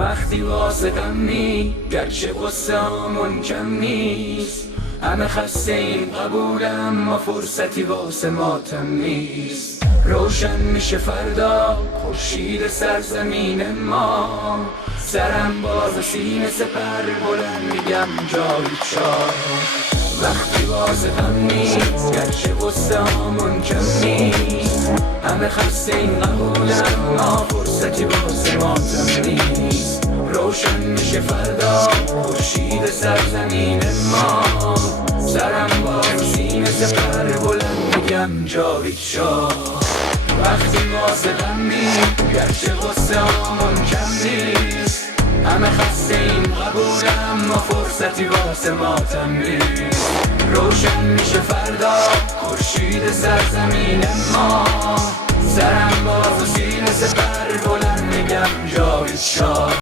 وقتی واسه غمی گرچه غصه همون کم نیست، همه خسته این قبول اما فرصتی واسه ماتم نیست. روشن میشه فردا خورشید سرزمین ما، سرم باز سینه سپر بلند میگم جاوید شاه. وقتی واسه غم نیست گرچه غصه همون کم نیست، همه خسته این قبول اما فرصتی واسه ماتم نیست. روشن میشه فردا خورشید سرزمین ما، سرم باز سینه سپر بلند میگم جاوید شاه. وقتی واسه غم نیست گرچه غصه همون کم نیست، همه خسته این قبول اما فرصتی واسه ماتم نیست. روشن میشه فردا خورشید سرزمین ما، سرم باز و سینه سپر بلند میگم جاوید شاه.